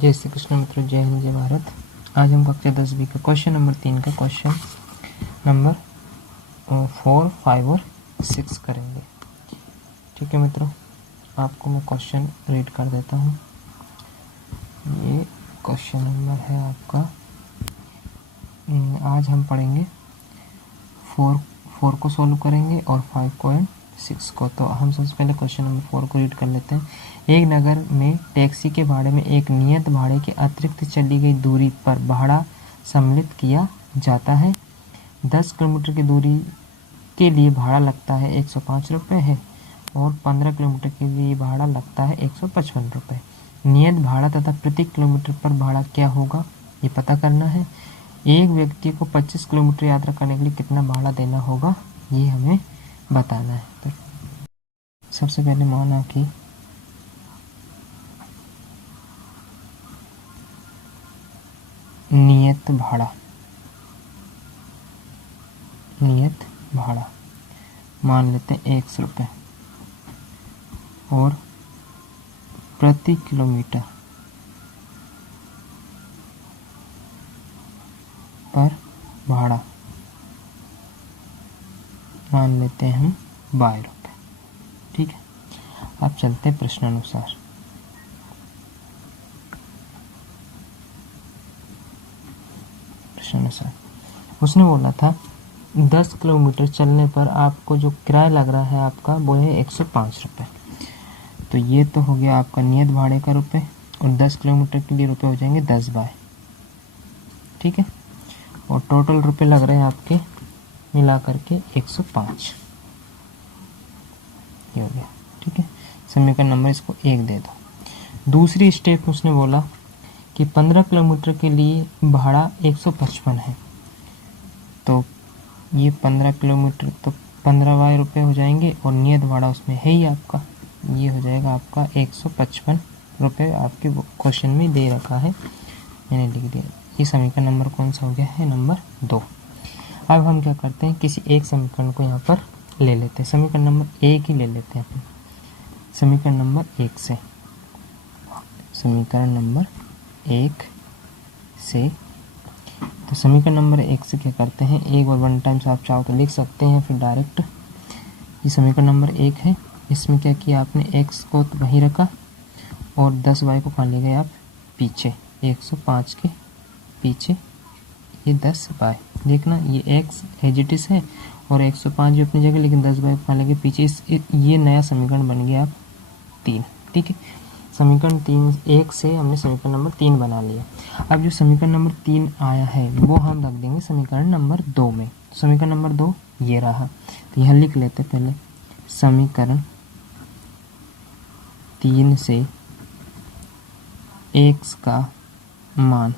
जय श्री कृष्ण मित्रों, जय हिंद, जय भारत। आज हम कक्षा 10वीं का क्वेश्चन नंबर 3 का क्वेश्चन नंबर 4, 5 और 6 करेंगे। ठीक है मित्रों, आपको मैं क्वेश्चन रीड कर देता हूँ। ये क्वेश्चन नंबर है आपका, आज हम पढ़ेंगे 4 को सॉल्व करेंगे और 5 को एंड 6 को। तो हम सबसे पहले क्वेश्चन नंबर 4 को रीड कर लेते हैं। एक नगर में टैक्सी के भाड़े में एक नियत भाड़े के अतिरिक्त चली गई दूरी पर भाड़ा सम्मिलित किया जाता है। 10 किलोमीटर की दूरी के लिए भाड़ा लगता है 105 रुपये है और 15 किलोमीटर के लिए भाड़ा लगता है 155 रुपये। नियत भाड़ा तथा प्रति किलोमीटर पर भाड़ा क्या होगा, ये पता करना है। एक व्यक्ति को 25 किलोमीटर यात्रा करने के लिए कितना भाड़ा देना होगा, ये हमें बताना है। तो सबसे पहले माना कि नियत भाड़ा मान लेते हैं 100 रुपये और प्रति किलोमीटर पर भाड़ा मान लेते हैं हम 22 रुपये। ठीक है, अब चलते हैं प्रश्नानुसार। उसने बोला था 10 किलोमीटर चलने पर आपको जो किराया लग रहा है आपका वो है 105 रुपये। तो ये तो हो गया आपका नियत भाड़े का रुपये और 10 किलोमीटर के लिए रुपये हो जाएंगे 10 बाय। ठीक है, और टोटल रुपये लग रहे हैं आपके मिला करके 105। ये हो गया। ठीक है, समीकरण नंबर इसको 1 दे दो। दूसरी स्टेप उसने बोला कि 15 किलोमीटर के लिए भाड़ा 155 है। तो ये 15 किलोमीटर तो 15 बाय रुपये हो जाएंगे और नियत भाड़ा उसमें है ही आपका, ये हो जाएगा आपका 155 रुपये। आपके क्वेश्चन में दे रखा है, मैंने लिख दिया। ये समीकरण नंबर कौन सा हो गया है, नंबर 2। अब हम क्या करते हैं, किसी एक समीकरण को यहाँ पर ले लेते हैं। समीकरण नंबर 1 ही ले लेते हैं अपन, समीकरण नंबर 1 से। समीकरण नंबर 1 से, तो समीकरण नंबर 1 से क्या करते हैं, एक बार 1 टाइम्स आप चाहो तो लिख सकते हैं, फिर डायरेक्ट। ये समीकरण नंबर 1 है। इसमें क्या किया आपने, x को तो वहीं रखा और 10 y को कहाँ ले गए आप, पीछे 105 के पीछे ये 10 y। देखना ये x एजिटिस है और 105 भी अपनी जगह, लेकिन 10 y को कहाँ ले गए, पीछे। ये नया समीकरण बन गया आप 3। ठीक है, समीकरण 1 से हमने समीकरण नंबर 3 बना लिया। अब जो समीकरण नंबर 3 आया है वो हम रख देंगे समीकरण नंबर 2 में। समीकरण नंबर 2 ये रहा, तो यहाँ लिख लेते पहले। समीकरण 3 से x का मान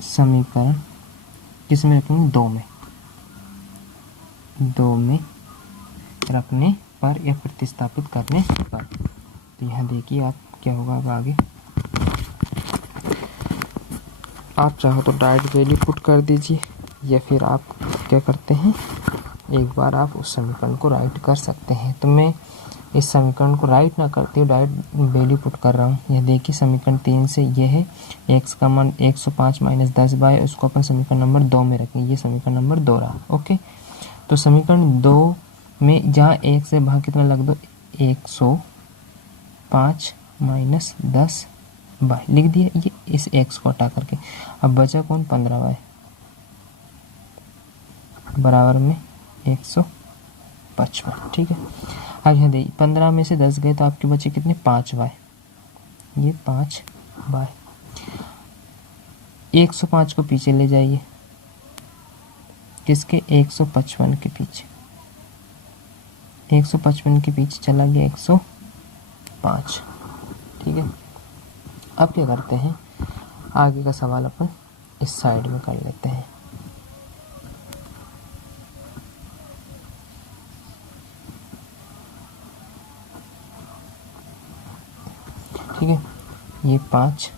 समीकरण किस में रखेंगे, 2 में रखने पर या प्रतिस्थापित करने पर। तो यहाँ देखिए आप क्या होगा अब आगे। आप चाहो तो डायरेक्ट वैल्यू पुट कर दीजिए या फिर आप क्या करते हैं, एक बार आप उस समीकरण को राइट कर सकते हैं। तो मैं इस समीकरण को राइट ना करते हुए डायरेक्ट वैल्यू पुट कर रहा हूँ। यह देखिए समीकरण 3 से ये है x का मान 105 माइनस 10 बाय, उसको अपन समीकरण नंबर 2 में रखेंगे। ये समीकरण नंबर 2 रहा। ओके, तो समीकरण 2 में जहाँ 1 से भाग कितना लग दो, 105 माइनस 10 बाय लिख दिया, ये इस x को हटा करके। अब बचा कौन, 15 बाय बराबर में 155। ठीक है, अब यहाँ देखिए 15 में से 10 गए तो आपके बचे कितने, 5 बाय। ये 5 बाय 105 को पीछे ले जाइए, किसके, 155 के पीछे। 155 के पीछे चला गया 105। ठीक है, अब क्या करते हैं, आगे का सवाल अपन इस साइड में कर लेते हैं। ठीक है, ये 5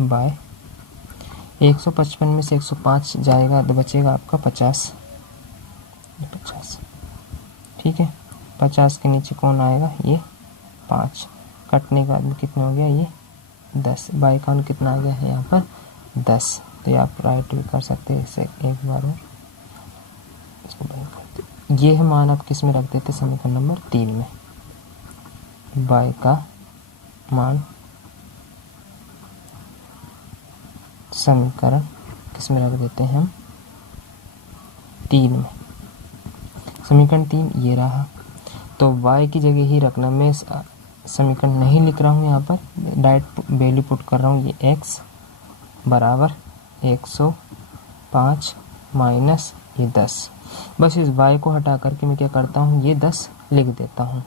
बाय 155 में से 105 जाएगा तो बचेगा आपका 50। ठीक है, 50 के नीचे कौन आएगा, ये 5, कटने के बाद में कितना हो गया, ये 10, बाई काउंट कितना आ गया है यहाँ पर 10। तो ये आप राइट भी कर सकते हैं। इसे एक बार और इसको बंद कर दो। ये है मान आप किस में रख देते, समीकरण नंबर 3 में। बाई का मान समीकरण किस में रख देते हैं हम, 3 में। समीकरण 3 ये रहा। तो y की जगह ही रखना, मैं समीकरण नहीं लिख रहा हूँ यहाँ पर, डायरेक्ट वैल्यू पुट कर रहा हूँ। ये x बराबर 105 माइनस ये 10। बस इस y को हटा करके मैं क्या करता हूँ, ये 10 लिख देता हूँ।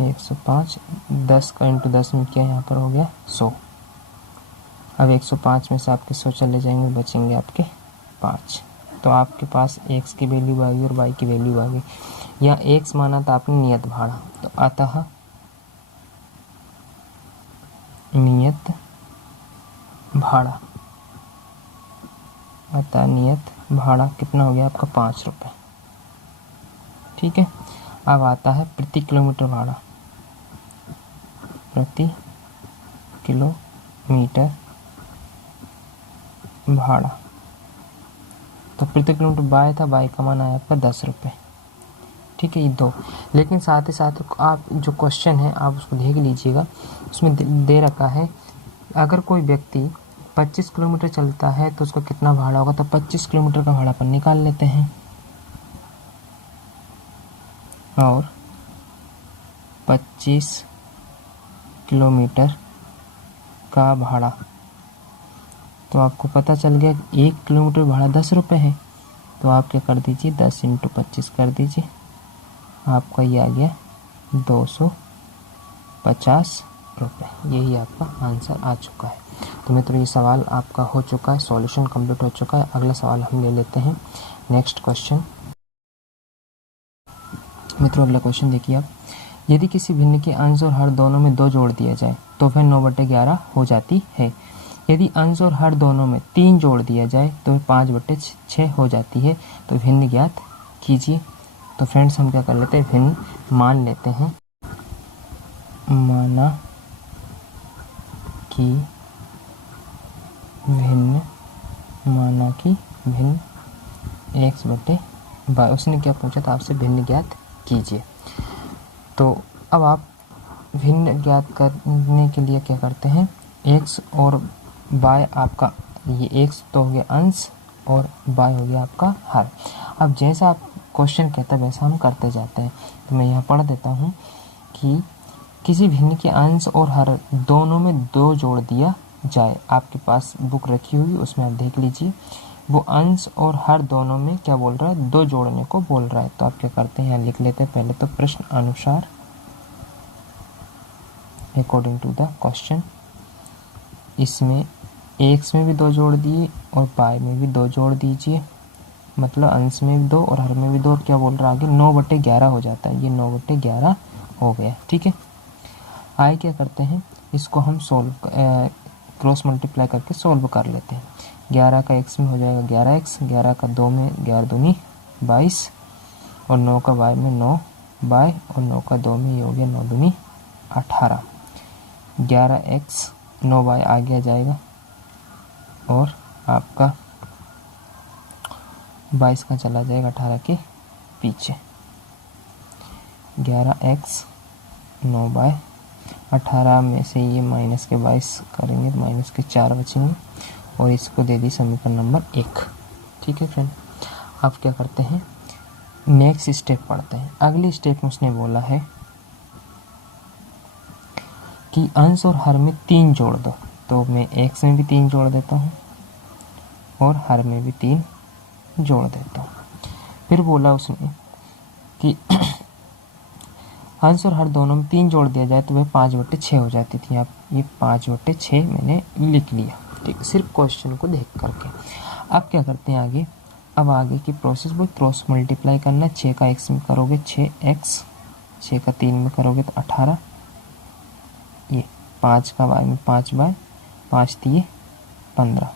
105, 10 का इंटू 10 में क्या यहाँ पर हो गया 100। अब 105 में से आपके 100 चले जाएंगे, बचेंगे आपके 5। तो आपके पास x की वैल्यू आ गई और y की वैल्यू आ गई। यहाँ x माना था आपने नियत भाड़ा, तो अतः नियत भाड़ा, अतः नियत भाड़ा कितना हो गया आपका 5 रुपये। ठीक है। अब आता है प्रति किलोमीटर भाड़ा, प्रति किलोमीटर भाड़ा। तो प्रति किलोमीटर बाय था, बाय का मान आया आपका 10 रुपये। ठीक है, ये 2। लेकिन साथ ही साथ आप जो क्वेश्चन है आप उसको देख लीजिएगा, उसमें दे रखा है अगर कोई व्यक्ति 25 किलोमीटर चलता है तो उसका कितना भाड़ा होगा। तो 25 किलोमीटर का भाड़ा अपन निकाल लेते हैं, और 25 किलोमीटर का भाड़ा, तो आपको पता चल गया कि 1 किलोमीटर भाड़ा 10 रुपये है। तो आप क्या कर दीजिए, 10 × 25 कर दीजिए, आपका ये आ गया 250 रुपये। यही आपका आंसर आ चुका है। तो मित्रों ये सवाल आपका हो चुका है, सॉल्यूशन कंप्लीट हो चुका है। अगला सवाल हम ले लेते हैं, नेक्स्ट क्वेश्चन। मित्रों अगला क्वेश्चन देखिए आप, यदि किसी भिन्न के अंश और हर दोनों में 2 जोड़ दिया जाए तो वह 9/11 हो जाती है। यदि अंश और हर दोनों में 3 जोड़ दिया जाए तो 5/6 हो जाती है। तो भिन्न ज्ञात कीजिए। तो फ्रेंड्स हम क्या कर लेते हैं, भिन्न मान लेते हैं। माना कि भिन्न, माना कि भिन्न x/y। उसने क्या पूछा था आपसे, भिन्न ज्ञात कीजिए। तो अब आप भिन्न ज्ञात करने के लिए क्या करते हैं, x और y आपका, ये x तो हो गया अंश और y हो गया आपका हर। अब जैसा आप क्वेश्चन कहता है वैसा हम करते जाते हैं। तो मैं यहाँ पढ़ देता हूँ कि किसी भिन्न के अंश और हर दोनों में 2 जोड़ दिया जाए। आपके पास बुक रखी हुई, उसमें आप देख लीजिए। वो अंश और हर दोनों में क्या बोल रहा है, 2 जोड़ने को बोल रहा है। तो आप क्या करते हैं, यहाँ लिख लेते हैं पहले तो प्रश्न अनुसार, अकॉर्डिंग टू द क्वेश्चन। इसमें x में भी 2 जोड़ दिए और y में भी 2 जोड़ दीजिए, मतलब अंश में भी 2 और हर में भी 2। और क्या बोल रहा है आगे, 9/11 हो जाता है। ये 9/11 हो गया। ठीक है, आगे क्या करते हैं, इसको हम क्रॉस मल्टीप्लाई करके सोल्व कर लेते हैं। 11 का x में हो जाएगा 11x, 11 का 2 में 11 दूनी 22, और 9 का y में 9y, और 9 का 2 में ये हो गया 9 दूनी 18। 11x 9y आगे आ जाएगा, और आपका 22 का चला जाएगा 18 के पीछे। 11x 9y, 18 में से ये माइनस के 22 करेंगे तो माइनस के 4 बचेंगे, और इसको दे दी समीकरण नंबर 1। ठीक है फ्रेंड, अब क्या करते हैं, नेक्स्ट स्टेप पढ़ते हैं। अगली स्टेप में उसने बोला है कि अंश और हर में 3 जोड़ दो। तो मैं x में भी 3 जोड़ देता हूँ और हर में भी 3 जोड़ देता हूँ। फिर बोला उसने कि अंश और हर दोनों में 3 जोड़ दिया जाए तो वह 5/6 हो जाती थी। आप ये 5/6 मैंने लिख लिया। ठीक, सिर्फ क्वेश्चन को देख करके। अब क्या करते हैं आगे, अब आगे की प्रोसेस वो क्रॉस मल्टीप्लाई करना। 6 का x में करोगे 6x, 6 का 3 में करोगे तो 18, ये 5 का y में 5y, 5 दिए 15।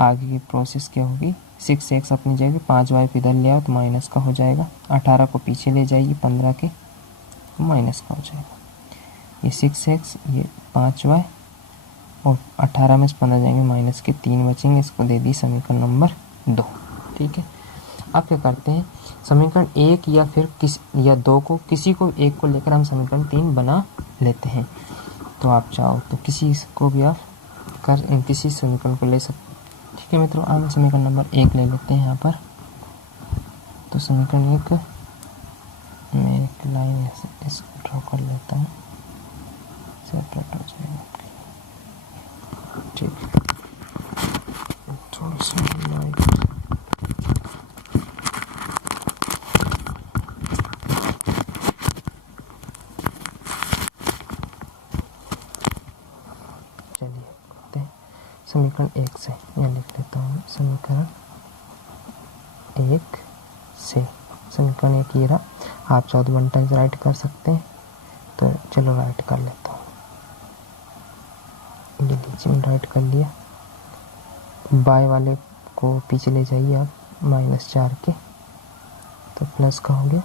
आगे की प्रोसेस क्या होगी, 6x अपनी जगह, 5y को इधर ले आओ तो माइनस का हो जाएगा, 18 को पीछे ले जाइए 15 के तो माइनस का हो जाएगा। ये 6x, ये 5y और 18 में से 15 जाएंगे माइनस के 3 बचेंगे। इसको दे दी समीकरण नंबर 2। ठीक है, अब क्या करते हैं, समीकरण 1 या फिर या 2 को, किसी को एक को लेकर हम समीकरण 3 बना लेते हैं। तो आप चाहो तो किसी को भी आप किसी समीकरण को ले सकते। ठीक है मित्रों, हम समीकरण नंबर 1 ले लेते हैं यहाँ पर। तो समीकरण 1 मैं एक लाइन ऐसे इसको ड्रॉ कर लेता हूँ, सेपरेट हो जाएगा। ठीक, थोड़ा सा लाइट समीकरण 1 से यहाँ लिख लेता हूँ, समीकरण 1 से, समीकरण 1 ये रहा। आप चाहो तो 1 टाइम्स राइट कर सकते हैं, तो चलो राइट कर लेता हूँ। ये लीजिए मैंने राइट कर लिया। बाय वाले को पीछे ले जाइए आप, -4 के तो प्लस का हो गया।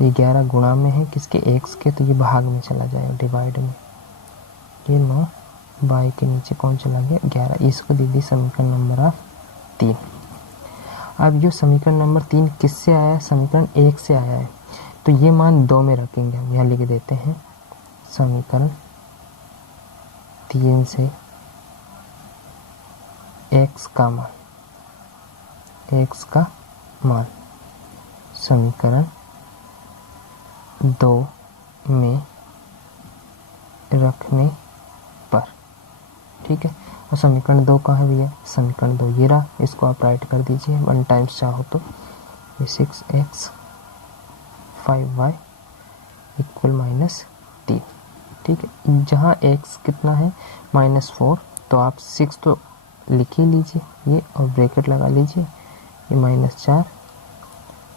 ये 11 गुणा में है किसके, x के, तो ये भाग में चला जाएगा, डिवाइड में। ये 9 बाई के नीचे कौन चला गया, 11। इसको दे दी समीकरण नंबर 3। अब जो समीकरण नंबर 3 किससे आया है, समीकरण 1 से आया है, तो ये मान 2 में रखेंगे हम। यहाँ लिख देते हैं समीकरण 3 से x का मान समीकरण 2 में रखने पर। ठीक है, और समीकरण 2 कहाँ है भैया, समीकरण 2 ये रहा। इसको आप राइट कर दीजिए 1 टाइम्स चाहो तो। ये 6x 5y इक्वल -3। ठीक है, जहाँ x कितना है -4, तो आप 6 तो लिख ही लीजिए ये, और ब्रैकेट लगा लीजिए। ये -4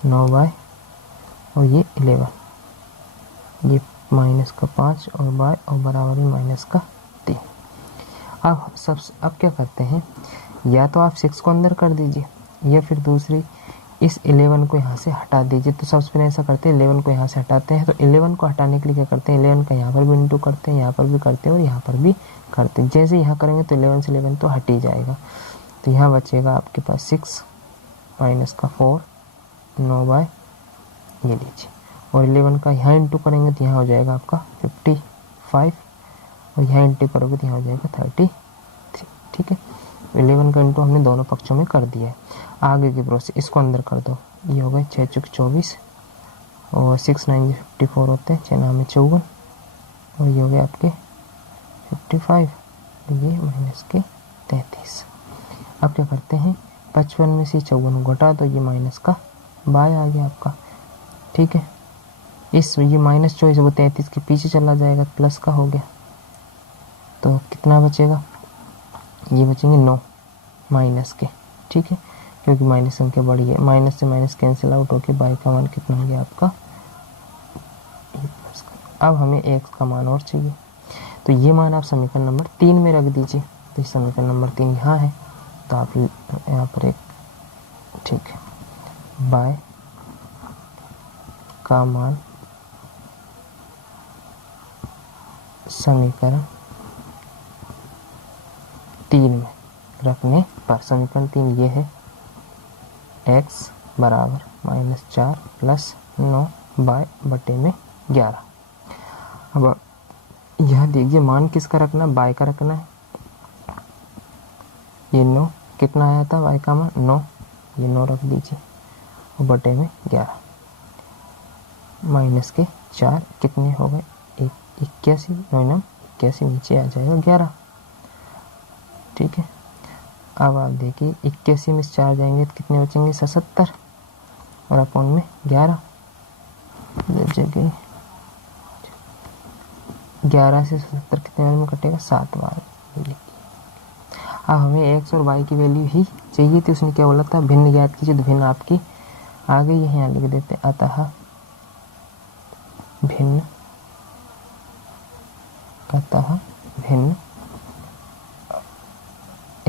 9y और ये 11, ये -5 और y और बराबर में -3। अब क्या करते हैं, या तो आप 6 को अंदर कर दीजिए, या फिर दूसरी इस 11 को यहाँ से हटा दीजिए। तो सबसे पहले ऐसा करते हैं, 11 को यहाँ से हटाते हैं। तो 11 को हटाने के लिए क्या करते हैं, 11 का यहाँ पर भी इंटू करते हैं, यहाँ पर भी करते हैं और यहाँ पर भी करते हैं। जैसे यहाँ करेंगे तो 11 से 11 तो हट ही जाएगा। तो यहाँ बचेगा आपके पास 6 -4 9y, ये लीजिए। और 11 का यहाँ इंटू करेंगे तो यहाँ हो जाएगा आपका 55, और यहाँ इंटू करोगे तो यहाँ हो जाएगा 33। ठीक है, 11 का इंटू हमने दोनों पक्षों में कर दिया है। आगे की प्रोसेस, इसको अंदर कर दो। ये हो गए 6 चुक 24 और 6 9 54 होते हैं, 6 9 में 54, और ये हो गए आपके 55, ये -33। अब क्या करते हैं, 55 में से 54 घटा दो, ये माइनस का बाय आ गया आपका। ठीक है, इस ये -24 वो 33 के पीछे चला जाएगा, प्लस का हो गया। तो कितना बचेगा, ये बचेंगे 9 माइनस के। ठीक है, क्योंकि माइनस संख्या बड़ी है, माइनस से माइनस कैंसिल आउट होके बाई का मान कितना हो गया आपका, अब हमें x का मान और चाहिए। तो ये मान आप समीकरण नंबर 3 में रख दीजिए। तो समीकरण नंबर 3 यहाँ है, तो आप यहाँ पर एक, ठीक है, बाय का मान समीकरण 3 में रखने पर, समीकरण 3 ये है, x बराबर -4 + 9 बाय बटे में 11। अब यह देखिए मान किसका रखना, बाय का रखना है। ये 9 कितना आया था, बाय का मान 9, ये 9 रख दीजिए, और बटे में 11 माइनस के 4 कितने हो गए, 81, 9 81, नीचे आ जाएगा 11। ठीक है, अब आप देखिए 81 में 4 जाएंगे तो कितने बचेंगे, 77, और अपॉन में 11 जगह 11 से 77 कितने बार में कटेगा, 7 बार। अब हमें x और y की वैल्यू ही चाहिए थी। उसने क्या बोला था, भिन्न ज्ञात कीजिए, तो भिन्न आपकी आ गई है, यहाँ लिख देते, अतः भिन्न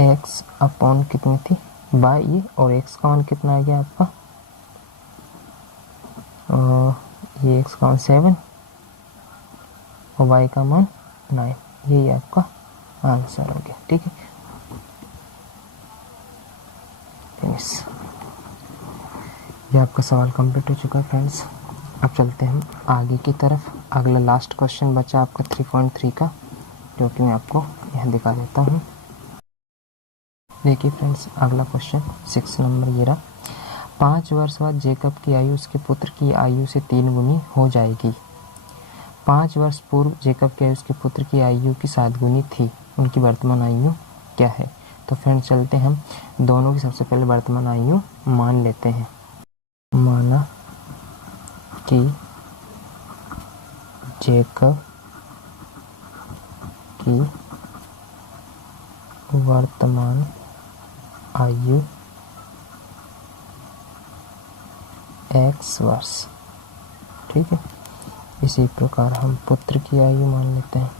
x अपॉन कितनी थी, बाय ये, और एक्स का मान कितना आ गया आपका, ये एक्स का मान 7 और वाई का मान 9, यही आपका आंसर हो गया। ठीक है, फिनिश। ये आपका सवाल कंप्लीट हो चुका है फ्रेंड्स। अब चलते हैं हम आगे की तरफ। अगला लास्ट क्वेश्चन बचा आपका 3.3 का, जो कि मैं आपको यहाँ दिखा देता हूँ। देखिए फ्रेंड्स, अगला क्वेश्चन 6 नंबर ये रहा। 5 वर्ष बाद जेकब की आयु उसके पुत्र की आयु से 3 गुनी हो जाएगी। 5 वर्ष पूर्व जेकब की आयु उसके पुत्र की आयु की 7 गुनी थी। उनकी वर्तमान आयु क्या है? तो फ्रेंड्स चलते हैं हम दोनों की सबसे पहले वर्तमान आयु मान लेते हैं। माना कि जेकब की वर्तमान आयु x वर्ष। ठीक है, इसी प्रकार हम पुत्र की आयु मान लेते हैं।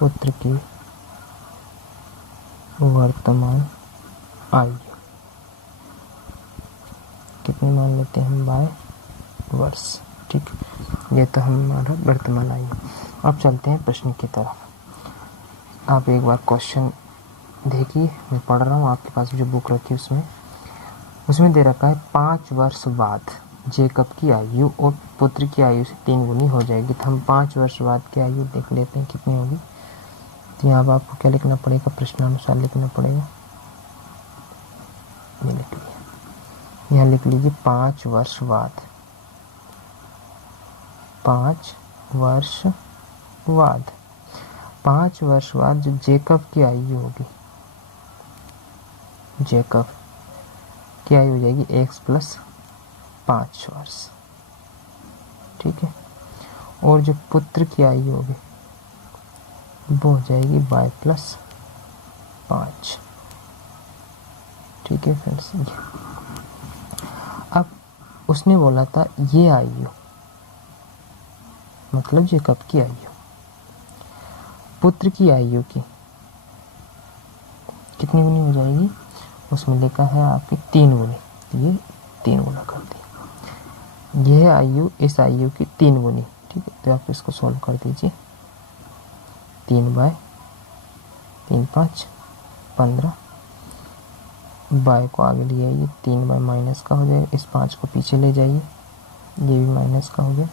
पुत्र की वर्तमान आयु कितनी मान लेते हैं हम, बाय वर्ष। ठीक, ये तो हमारा वर्तमान आयु। अब चलते हैं प्रश्न की तरफ। आप एक बार क्वेश्चन देखिए, मैं पढ़ रहा हूँ, आपके पास जो बुक रखी है उसमें दे रखा है 5 वर्ष बाद जेकब की आयु और पुत्र की आयु से 3 गुनी हो जाएगी। तो हम 5 वर्ष बाद की आयु देख लेते हैं कितनी होगी। तो यहाँ पर आपको क्या लिखना पड़ेगा, प्रश्नानुसार लिखना पड़ेगा। ये लिख लिया, यहाँ लिख लीजिए 5 वर्ष बाद। 5 वर्ष बाद, 5 वर्ष बाद जो जेकब की आयु होगी, जेकब की आयु हो जाएगी x प्लस 5 वर्ष। ठीक है, और जो पुत्र की आयु होगी वो हो जाएगी y प्लस 5। ठीक है फ्रेंड्स, अब उसने बोला था ये आयु मतलब जेकब की आयु पुत्र की आयु की कितनी गुनी हो जाएगी, उसमें लिखा है आपकी 3 गुनी। तो ये 3 गुना कर दी, यह आयु इस आयु की 3 गुनी। ठीक है, तो आप इसको सॉल्व कर दीजिए। 3 बाय 3 5 15, बाय को आगे ले आइए, 3 बाय माइनस का हो जाएगा, इस 5 को पीछे ले जाइए, ये भी माइनस का हो गया।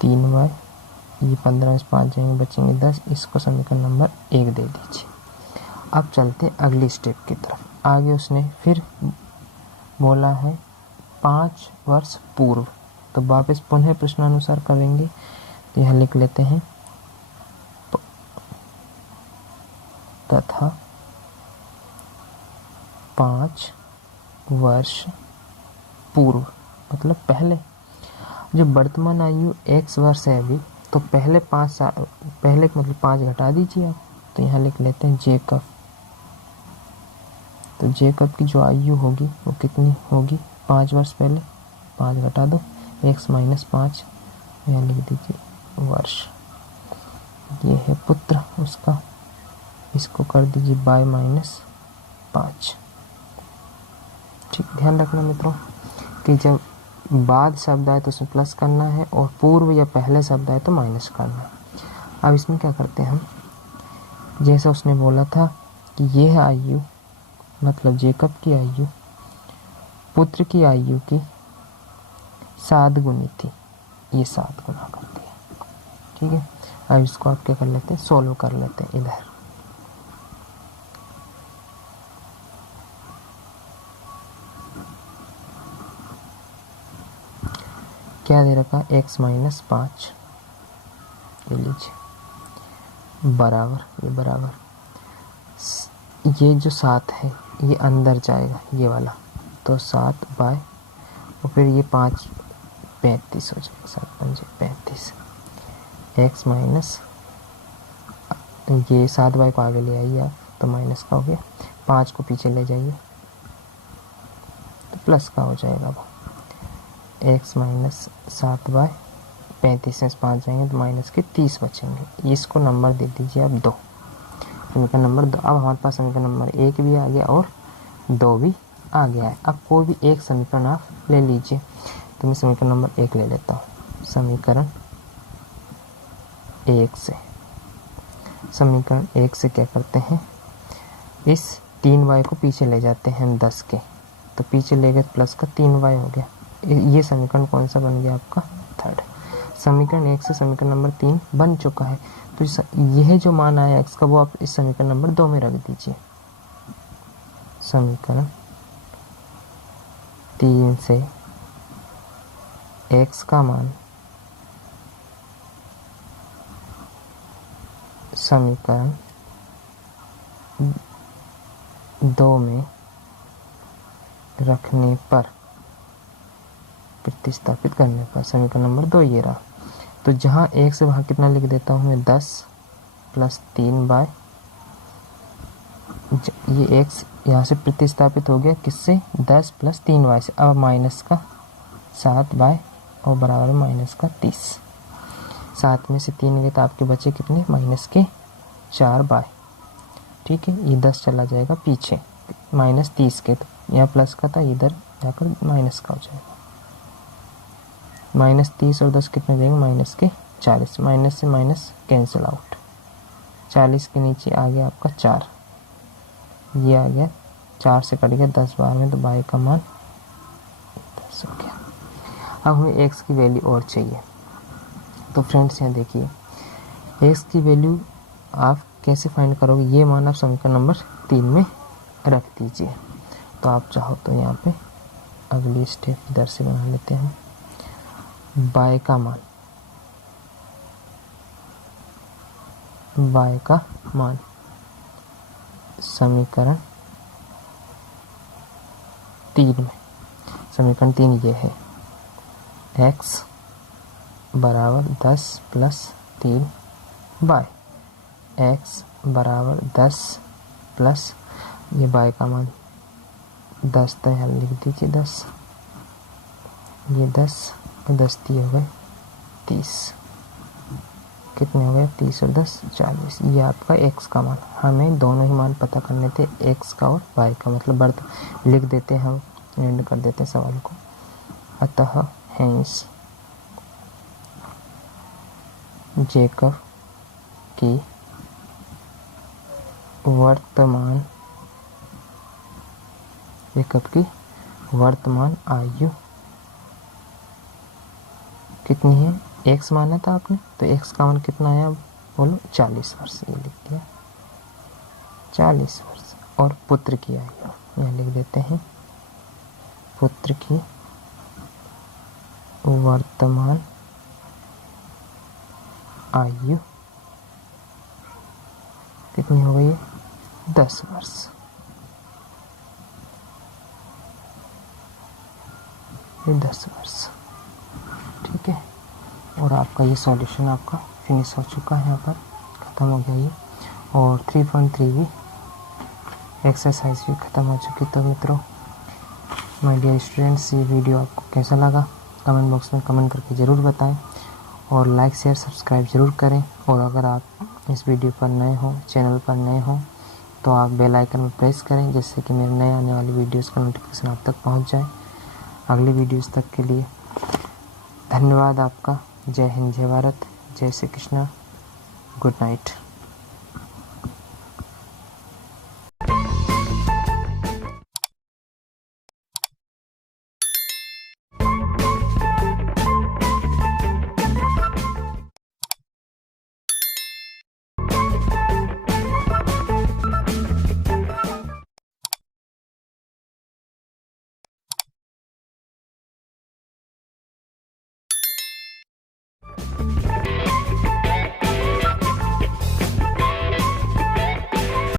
3 बाय ये 15 इस 5 जाएंगे, बचेंगे 10। इसको समीकरण नंबर 1 दे दीजिए। अब चलते हैं अगली स्टेप की तरफ। आगे उसने फिर बोला है 5 वर्ष पूर्व, तो वापस पुनः प्रश्नानुसार करेंगे। तो यहाँ लिख लेते हैं तथा 5 वर्ष पूर्व मतलब पहले। जब वर्तमान आयु x वर्ष है अभी, तो पहले 5 साल पहले मतलब 5 घटा दीजिए आप। तो यहाँ लिख लेते हैं जेकब। तो जेकब की जो आयु होगी वो कितनी होगी, 5 वर्ष पहले 5 घटा दो, x माइनस 5, यहाँ लिख दीजिए वर्ष। ये है पुत्र उसका, इसको कर दीजिए बाय माइनस 5। ठीक, ध्यान रखना मित्रों कि जब बाद शब्द आए तो उसमें प्लस करना है, और पूर्व या पहले शब्द आए तो माइनस करना है। अब इसमें क्या करते हैं हम, जैसा उसने बोला था कि यह आयु मतलब जेकब की आयु पुत्र की आयु की 7 गुनी थी, ये 7 गुना कर दिया। ठीक है, अब इसको आप क्या कर लेते हैं, सॉल्व कर लेते हैं। इधर क्या दे रखा, x माइनस 5 ले लीजिए बराबर, ये बराबर ये जो 7 है ये अंदर जाएगा ये वाला, तो 7 बाय और फिर ये 5 35 हो जाएगा, 7 5 35। x माइनस ये 7 बाय को आगे ले आइए आप, तो माइनस का हो गया, 5 को पीछे ले जाइए तो प्लस का हो जाएगा वो। x माइनस 7 बाय 35 में 5 जाएंगे तो माइनस के 30 बचेंगे। इसको नंबर दे दीजिए आप 2। समीकरण नंबर 2। अब हमारे पास समीकरण नंबर 1 भी आ गया और 2 भी आ गया है। अब कोई भी एक समीकरण आप ले लीजिए, तो मैं समीकरण नंबर 1 ले लेता हूँ। समीकरण 1 से क्या करते हैं, इस 3y को पीछे ले जाते हैं हम 10 के, तो पीछे ले गए प्लस का 3y हो गया। ये समीकरण कौन सा बन गया आपका, थर्ड। समीकरण 1 से समीकरण नंबर 3 बन चुका है। तो यह जो मान आया x का वो आप इस समीकरण नंबर 2 में रख दीजिए। समीकरण 3 से x का मान समीकरण 2 में रखने पर, प्रतिस्थापित करने पर समीकरण नंबर 2 ये रहा। तो जहाँ 1 से वहाँ कितना लिख देता हूँ मैं, 10 प्लस 3y, ये x यहाँ से प्रतिस्थापित हो गया किससे, 10 प्लस 3y से। अब माइनस का 7y और बराबर माइनस का 30। 7 में से 3 गए तो आपके बचे कितने, माइनस के 4y। ठीक है, ये 10 चला जाएगा पीछे, माइनस 30 के, तो यहाँ प्लस का था, इधर जाकर माइनस का हो जाएगा। माइनस 30 और 10 कितने देंगे, माइनस के 40। माइनस से माइनस कैंसिल आउट, 40 के नीचे आ गया आपका 4, ये आ गया 4 से कट गया 10 बार में, तो y का मान 10 हो गया। अब हमें x की वैल्यू और चाहिए। तो फ्रेंड्स यहाँ देखिए, x की वैल्यू आप कैसे फाइंड करोगे, ये मान आप समीकरण नंबर 3 में रख दीजिए। तो आप चाहो तो यहाँ पे अगली स्टेप इधर से बना लेते हैं। y का मान समीकरण 3 में, समीकरण 3 ये है, x बराबर 10 प्लस 3y, x बराबर 10 प्लस ये y का मान 10, तो यहाँ लिख दीजिए 10, ये 10 हो गए 30, कितने हो गए, 30 और 10 40। ये आपका x का मान, हमें दोनों ही मान पता करने थे, x का और y का, मतलब बर्थ लिख देते हैं हम, एंड कर देते हैं सवाल को। अतः हेंस जेकब की वर्तमान आयु कितनी है, x माना था आपने, तो x का मान कितना आया बोलो, 40 वर्ष, ये लिख दिया 40 वर्ष। और पुत्र की आयु यहाँ लिख देते हैं, पुत्र की वर्तमान आयु कितनी हो गई है, 10 वर्ष। ये 10 वर्ष, ठीक है। और आपका ये सॉल्यूशन आपका फिनिश हो चुका है, यहाँ पर ख़त्म हो गया ये। और 3.3 भी एक्सरसाइज भी ख़त्म हो चुकी। तो मित्रों, माय डियर स्टूडेंट्स, ये वीडियो आपको कैसा लगा कमेंट बॉक्स में कमेंट करके ज़रूर बताएं, और लाइक शेयर सब्सक्राइब ज़रूर करें। और अगर आप इस वीडियो पर नए हो, चैनल पर नए हो, तो आप बेल आइकन में प्रेस करें, जिससे कि मेरे नए आने वाली वीडियोस का नोटिफिकेशन आप तक पहुंच जाए। अगली वीडियोस तक के लिए धन्यवाद आपका। जय हिंद, जय भारत, जय श्री कृष्णा, गुड नाइट।